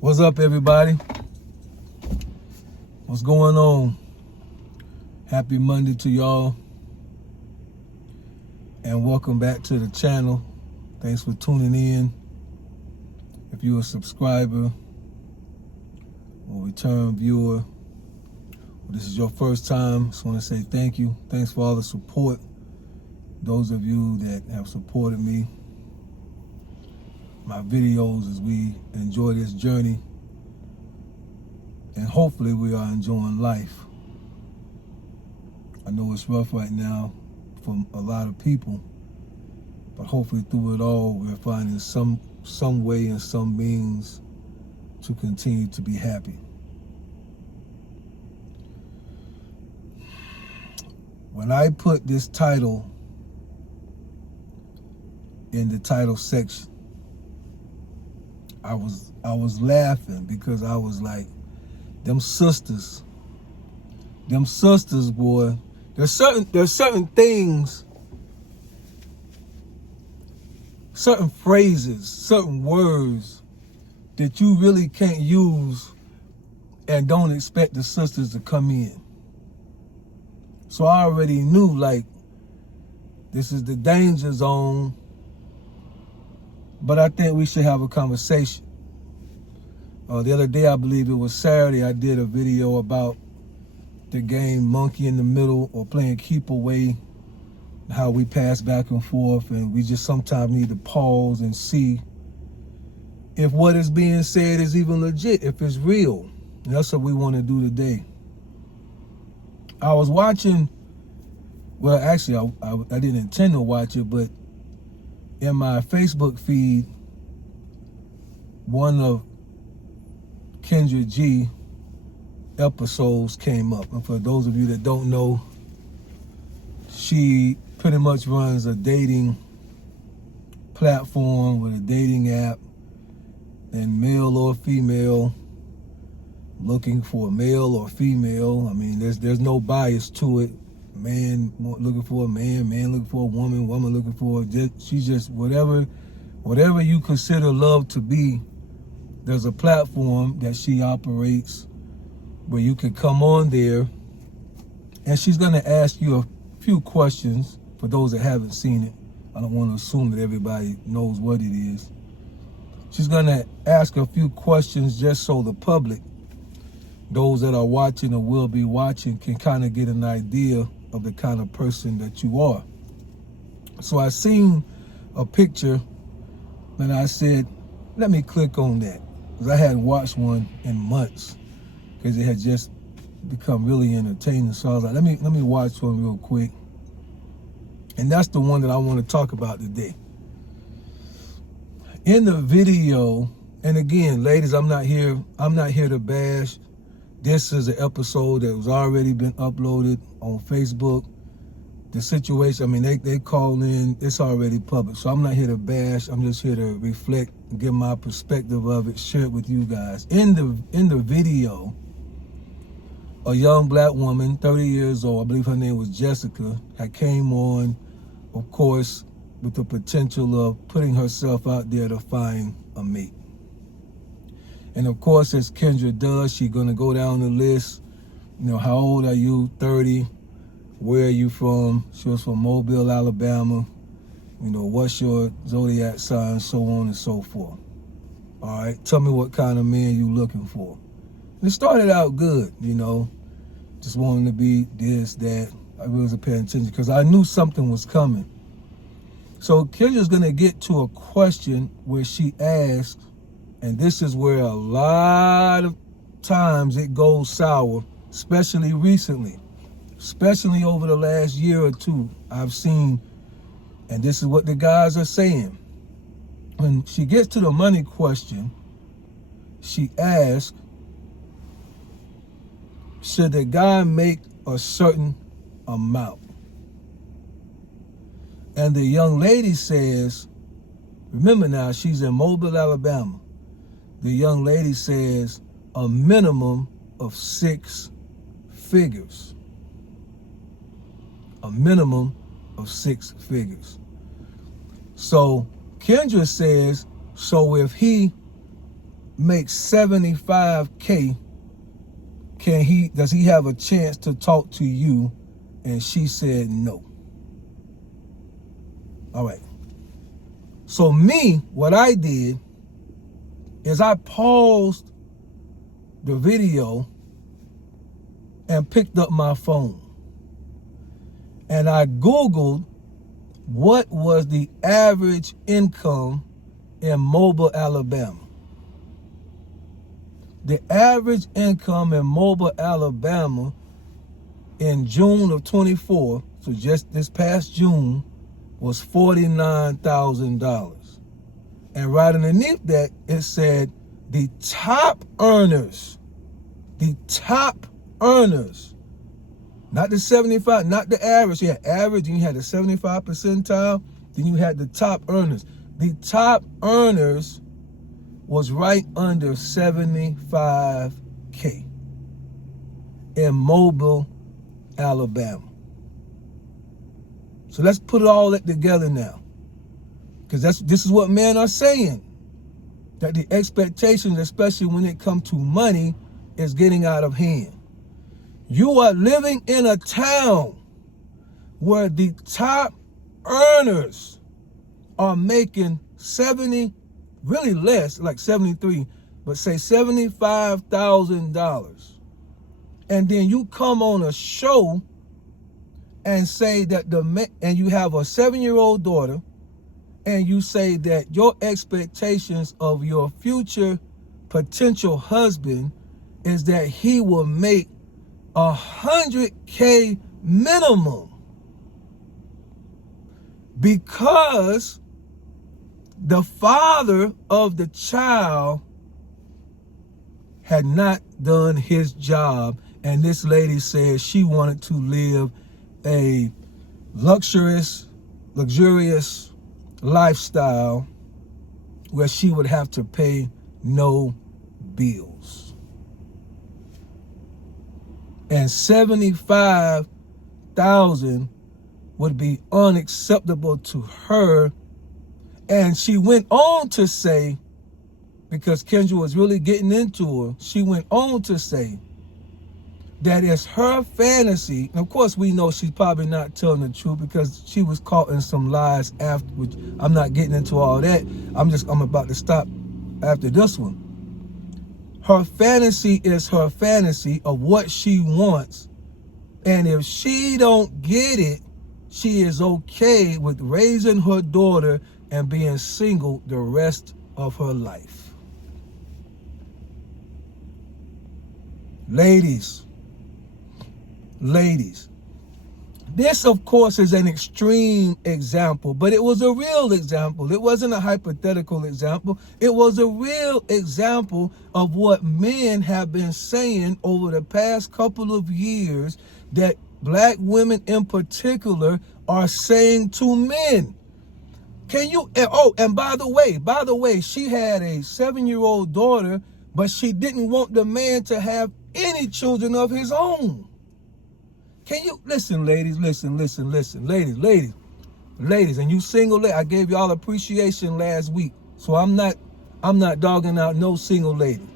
What's up, everybody? What's going on? Happy Monday to y'all, and welcome back to the channel. Thanks for tuning in. If you're a subscriber or return viewer, or this is your first time, just want to say thank you. Thanks for all the support. Those of you that have supported me, my videos, as we enjoy this journey, and hopefully we are enjoying life. I know it's rough right now for a lot of people, but hopefully through it all we're finding some way and some means to continue to be happy. When I put this title in the title section, I was laughing because I was like, them sisters, boy. There's certain things, certain phrases, certain words that you really can't use and don't expect the sisters to come in. So I already knew, like, this is the danger zone, but I think we should have a conversation. The other day, I believe it was Saturday, I did a video about the game Monkey in the Middle, or playing keep away, how we pass back and forth, and we just sometimes need to pause and see if what is being said is even legit, if it's real. And that's what we want to do today. I was watching, well, actually, I didn't intend to watch it, but in my Facebook feed, one of Kendra G episodes came up. And for those of you that don't know, she pretty much runs a dating platform with a dating app, and male or female looking for a male or female. I mean, there's no bias to it. Man looking for a man, man looking for a woman, woman looking for she's just whatever you consider love to be. There's a platform that she operates where you can come on there, and she's going to ask you a few questions. For those that haven't seen it, I don't want to assume that everybody knows what it is. She's going to ask a few questions just so the public, those that are watching or will be watching, can kind of get an idea of the kind of person that you are. So I seen a picture and I said, let me click on that, because I hadn't watched one in months because it had just become really entertaining. So I was like, let me watch one real quick. And that's the one that I want to talk about today. In the video, and again, ladies, I'm not here to bash. This is an episode that was already been uploaded on Facebook. The situation, I mean, they call in, it's already public. So I'm not here to bash. I'm just here to reflect, give my perspective of it, share it with you guys. In the video, a young black woman, 30 years old, I believe her name was Jessica, had came on, of course, with the potential of putting herself out there to find a mate. And of course, as Kendra does, she's gonna go down the list. You know, how old are you? 30. Where are you from? She was from Mobile, Alabama. You know, what's your zodiac sign? So on and so forth. All right, tell me what kind of man you looking for. And it started out good, you know, just wanting to be this, that. I really wasn't paying attention because I knew something was coming. So Kendra's gonna get to a question where she asks, and this is where a lot of times it goes sour, especially recently, especially over the last year or two, I've seen, and this is what the guys are saying. When she gets to the money question, she asks, should the guy make a certain amount? And the young lady says, remember now, she's in Mobile, Alabama. The young lady says a minimum of 6 figures. A minimum of 6 figures. So Kendra says, so if he makes $75K, does he have a chance to talk to you? And she said no. All right. So me, what I did is I paused the video and picked up my phone. And I Googled what was the average income in Mobile, Alabama. The average income in Mobile, Alabama in June of 24, so just this past June, was $49,000. And right underneath that, it said the top earners, not the 75, not the average. You had average, then you had the 75 percentile, then you had the top earners. The top earners was right under $75K in Mobile, Alabama. So let's put all that together now, because this is what men are saying, that the expectations, especially when it comes to money, is getting out of hand. You are living in a town where the top earners are making 70, really less, like 73, but say $75,000. And then you come on a show and say that and you have a 7-year-old daughter, and you say that your expectations of your future potential husband is that he will make $100K minimum, because the father of the child had not done his job. And this lady said she wanted to live a luxurious lifestyle where she would have to pay no bills. And $75,000 would be unacceptable to her. And she went on to say, because Kendra was really getting into her, she went on to say that it's her fantasy. And of course, we know she's probably not telling the truth, because she was caught in some lies after, which I'm not getting into all that. I'm about to stop after this one. Her fantasy is her fantasy of what she wants. And if she don't get it, she is okay with raising her daughter and being single the rest of her life. Ladies, this of course is an extreme example, but it was a real example. It wasn't a hypothetical example. It was a real example of what men have been saying over the past couple of years, that black women in particular are saying to men. And by the way, she had a 7-year-old daughter, but she didn't want the man to have any children of his own. Can you listen, ladies, listen, ladies, and you single ladies, I gave y'all appreciation last week, so I'm not dogging out no single lady,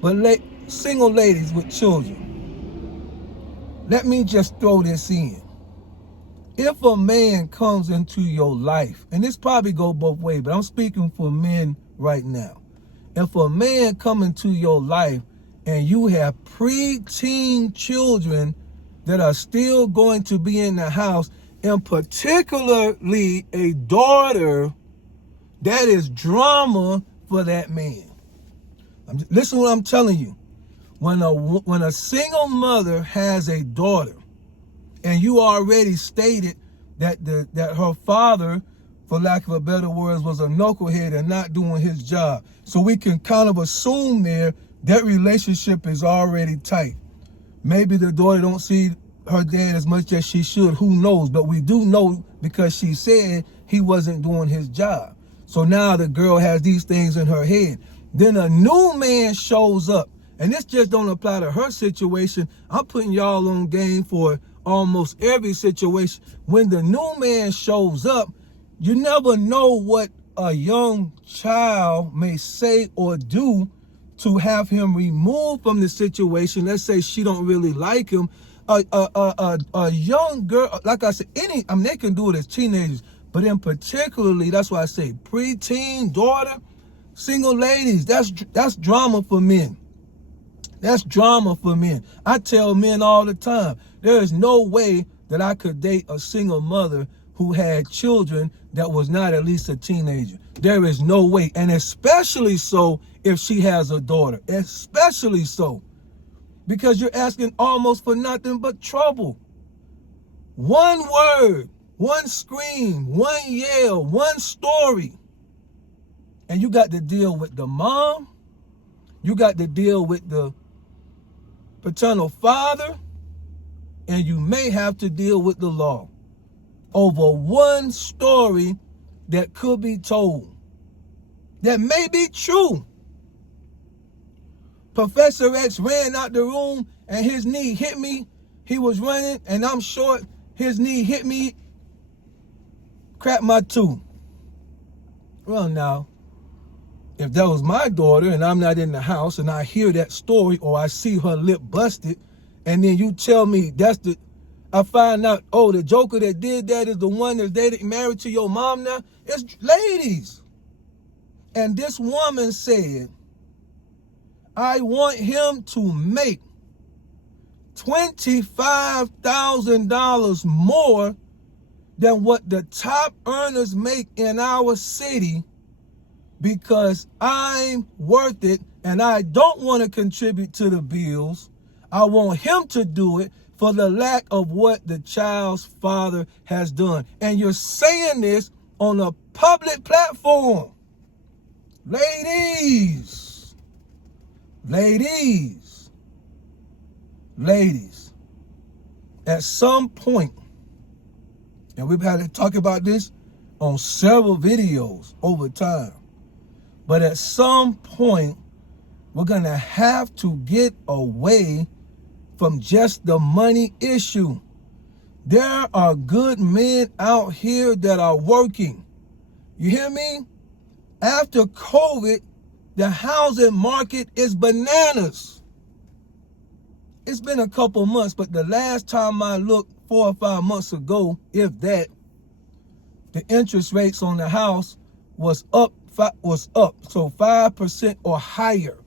but single ladies with children, let me just throw this in. If a man comes into your life, and this probably go both ways, but I'm speaking for men right now. If a man come into your life and you have preteen children that are still going to be in the house, and particularly a daughter, that is drama for that man. Listen to what I'm telling you. When a single mother has a daughter, and you already stated that her father, for lack of a better words, was a knucklehead and not doing his job, so we can kind of assume there that relationship is already tight. Maybe the daughter don't see her dad as much as she should. Who knows? But we do know, because she said he wasn't doing his job. So now the girl has these things in her head. Then a new man shows up. And this just don't apply to her situation. I'm putting y'all on game for almost every situation. When the new man shows up, you never know what a young child may say or do to have him removed from the situation. Let's say she don't really like him. A young girl, like I said, they can do it as teenagers, but in particularly, that's why I say preteen, daughter, single ladies, that's drama for men. That's drama for men. I tell men all the time, there is no way that I could date a single mother who had children that was not at least a teenager. There is no way. And especially so if she has a daughter. Especially so. Because you're asking almost for nothing but trouble. One word, one scream, one yell, one story. And you got to deal with the mom. You got to deal with the paternal father, and you may have to deal with the law over one story that could be told, that may be true. Professor X ran out the room and his knee hit me. He was running and I'm short. His knee hit me, cracked my tooth. Well, now, if that was my daughter and I'm not in the house and I hear that story or I see her lip busted and then you tell me I find out, oh, the joker that did that is the one that's married to your mom now. It's ladies. And this woman said, I want him to make $25,000 more than what the top earners make in our city, because I'm worth it and I don't want to contribute to the bills. I want him to do it for the lack of what the child's father has done. And you're saying this on a public platform. Ladies, at some point, and we've had to talk about this on several videos over time, but at some point, we're going to have to get away from just the money issue. There are good men out here that are working. You hear me? After COVID, the housing market is bananas. It's been a couple months, but the last time I looked 4 or 5 months ago, if that, the interest rates on the house was up. So 5% or higher.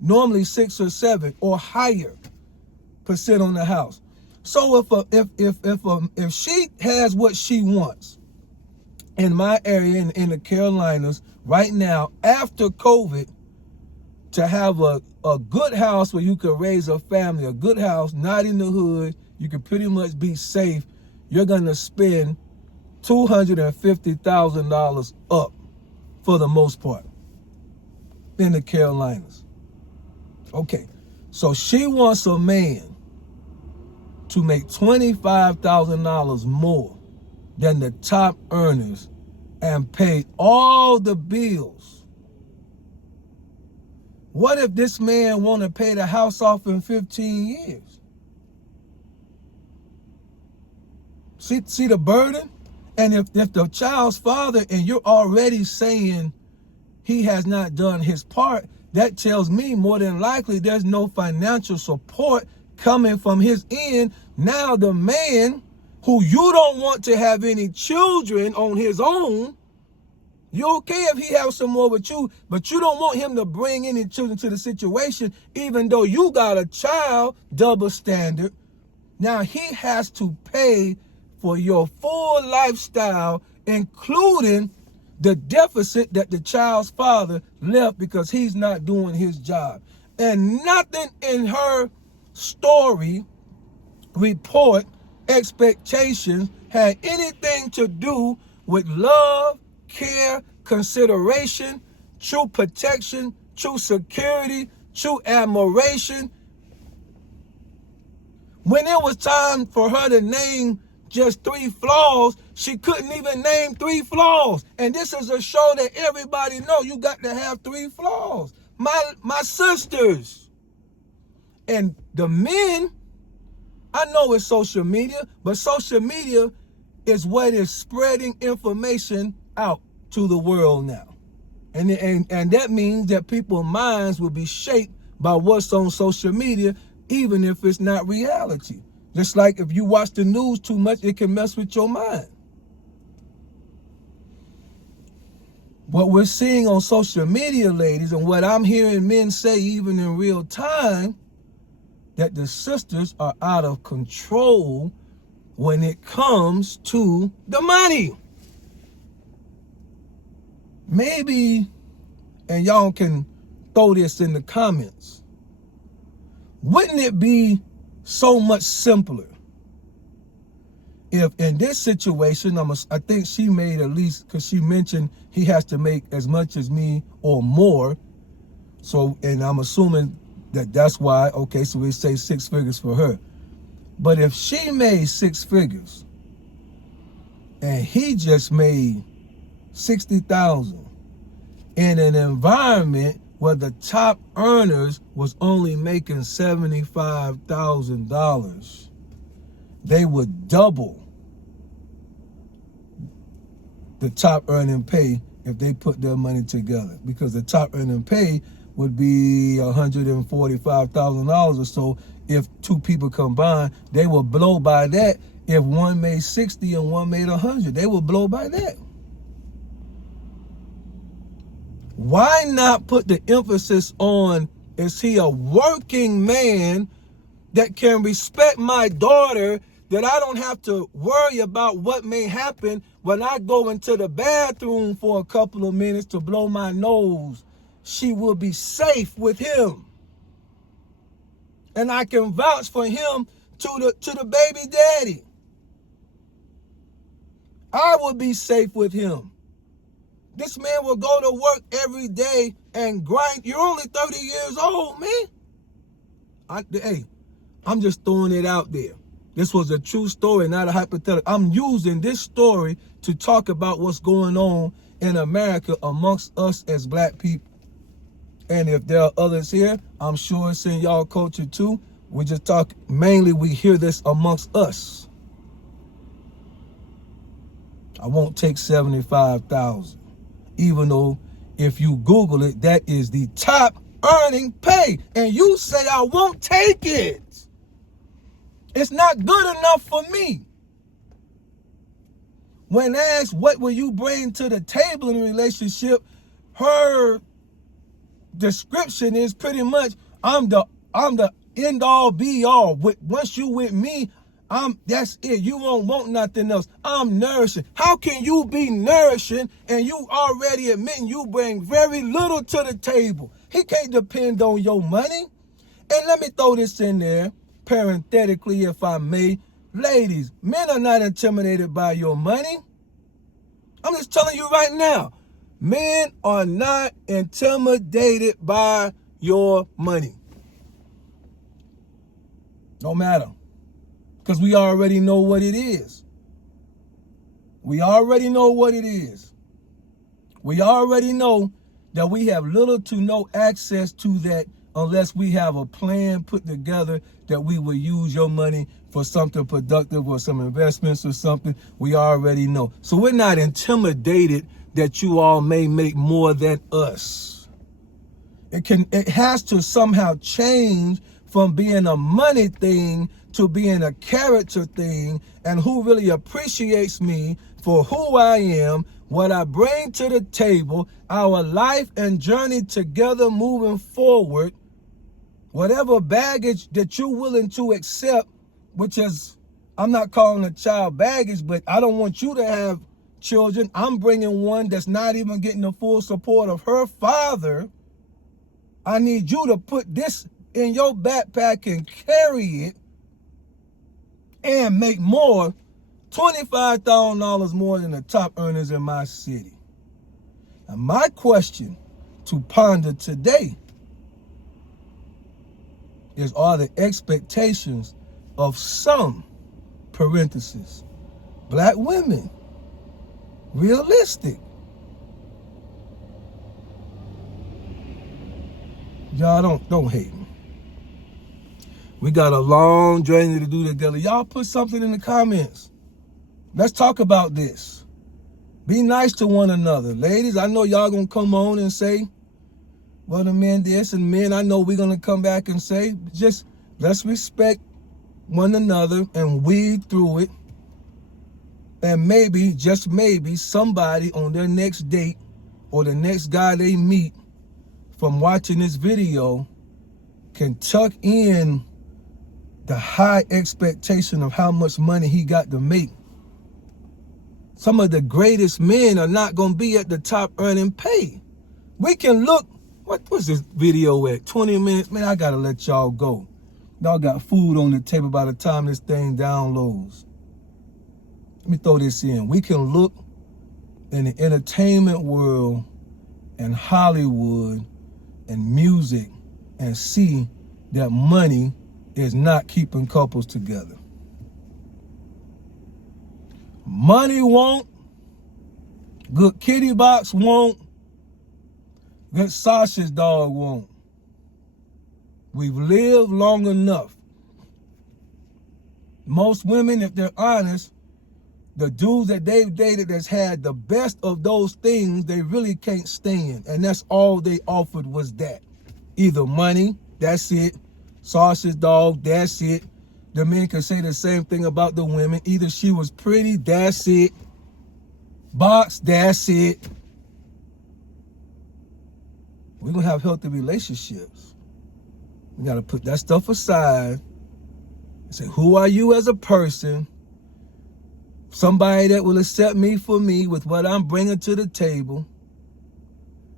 Normally 6 or 7 or higher percent on the house. So if she has what she wants in my area in the Carolinas right now after COVID, to have a good house where you could raise a family, a good house, not in the hood, you can pretty much be safe, you're gonna spend $250,000 up for the most part in the Carolinas. Okay, so she wants a man to make $25,000 more than the top earners and pay all the bills. What if this man want to pay the house off in 15 years? See the burden? And if the child's father, and you're already saying he has not done his part, that tells me more than likely there's no financial support coming from his end. Now the man who you don't want to have any children on his own, you're okay if he has some more with you, but you don't want him to bring any children to the situation, even though you got a child, double standard. Now he has to pay for your full lifestyle, including the deficit that the child's father left because he's not doing his job. And nothing in her story, report, expectations had anything to do with love, care, consideration, true protection, true security, true admiration. When it was time for her to name just 3 flaws, she couldn't even name 3 flaws. And this is a show that everybody know you got to have 3 flaws. My sisters. And the men, I know it's social media, but social media is what is spreading information out to the world now. And that means that people's minds will be shaped by what's on social media, even if it's not reality. Just like if you watch the news too much, it can mess with your mind. What we're seeing on social media, ladies, and what I'm hearing men say even in real time, that the sisters are out of control when it comes to the money. Maybe, and y'all can throw this in the comments, wouldn't it be so much simpler if in this situation, I think she made at least, because she mentioned he has to make as much as me or more. So, and I'm assuming that's why, okay, so we say 6 figures for her. But if she made 6 figures and he just made 60,000 in an environment where the top earners was only making $75,000, they would double the top earning pay if they put their money together, because the top earning pay would be $145,000 or so. If 2 people combined, they will blow by that. If one made 60 and one made 100, they will blow by that. Why not put the emphasis on, is he a working man that can respect my daughter, that I don't have to worry about what may happen when I go into the bathroom for a couple of minutes to blow my nose? She will be safe with him. And I can vouch for him to the baby daddy. I will be safe with him. This man will go to work every day and grind. You're only 30 years old, man. Hey, I'm just throwing it out there. This was a true story, not a hypothetical. I'm using this story to talk about what's going on in America amongst us as black people. And if there are others here, I'm sure it's in y'all culture too. We just talk, mainly we hear this amongst us. I won't take 75,000, even though if you Google it, that is the top earning pay. And you say I won't take it. It's not good enough for me. When asked what will you bring to the table in a relationship, her description is pretty much, I'm the end all be all. Once you with me, that's it. You won't want nothing else. I'm nourishing. How can you be nourishing and you already admitting you bring very little to the table? He can't depend on your money. And let me throw this in there, parenthetically, if I may. Ladies, men are not intimidated by your money. I'm just telling you right now. Men are not intimidated by your money. No matter. Because we already know what it is. We already know what it is. We already know that we have little to no access to that unless we have a plan put together that we will use your money for something productive or some investments or something. We already know. So we're not intimidated that you all may make more than us. It has to somehow change from being a money thing to being a character thing, and who really appreciates me for who I am, what I bring to the table, our life and journey together moving forward, whatever baggage that you're willing to accept, which is, I'm not calling a child baggage, but I don't want you to have children. I'm bringing one that's not even getting the full support of her father. I need you to put this in your backpack and carry it and make more, $25,000 more than the top earners in my city. And my question to ponder today is, are the expectations of some, parentheses, black women realistic? Y'all don't hate me. We got a long journey to do together. Y'all put something in the comments. Let's talk about this. Be nice to one another. Ladies, I know y'all gonna come on and say, well, the men this, and men, I know we're gonna come back and say, just let's respect one another and weed through it. And maybe, just maybe, somebody on their next date or the next guy they meet from watching this video can tuck in the high expectation of how much money he got to make. Some of the greatest men are not going to be at the top earning pay. We can look, what's this video at? 20 minutes? Man, I got to let y'all go. Y'all got food on the table by the time this thing downloads. Let me throw this in. We can look in the entertainment world and Hollywood and music and see that money is not keeping couples together. Money won't. Good kitty box won't. Good sausage dog won't. We've lived long enough. Most women, if they're honest, the dudes that they've dated that's had the best of those things, they really can't stand. And that's all they offered was that. Either money, that's it. Sausage dog, that's it. The men can say the same thing about the women. Either she was pretty, that's it. Box, that's it. We're going to have healthy relationships. We got to put that stuff aside and say, who are you as a person? Somebody that will accept me for me with what I'm bringing to the table.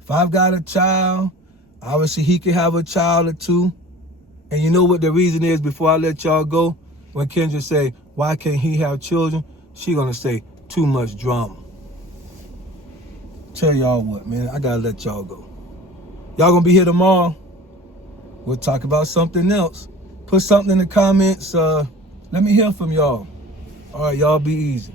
If I've got a child, obviously he can have a child or two. And you know what the reason is before I let y'all go? When Kendra say, why can't he have children? She gonna say, too much drama. Tell y'all what, man, I gotta let y'all go. Y'all gonna be here tomorrow. We'll talk about something else. Put something in the comments. Let me hear from y'all. All right, y'all be easy.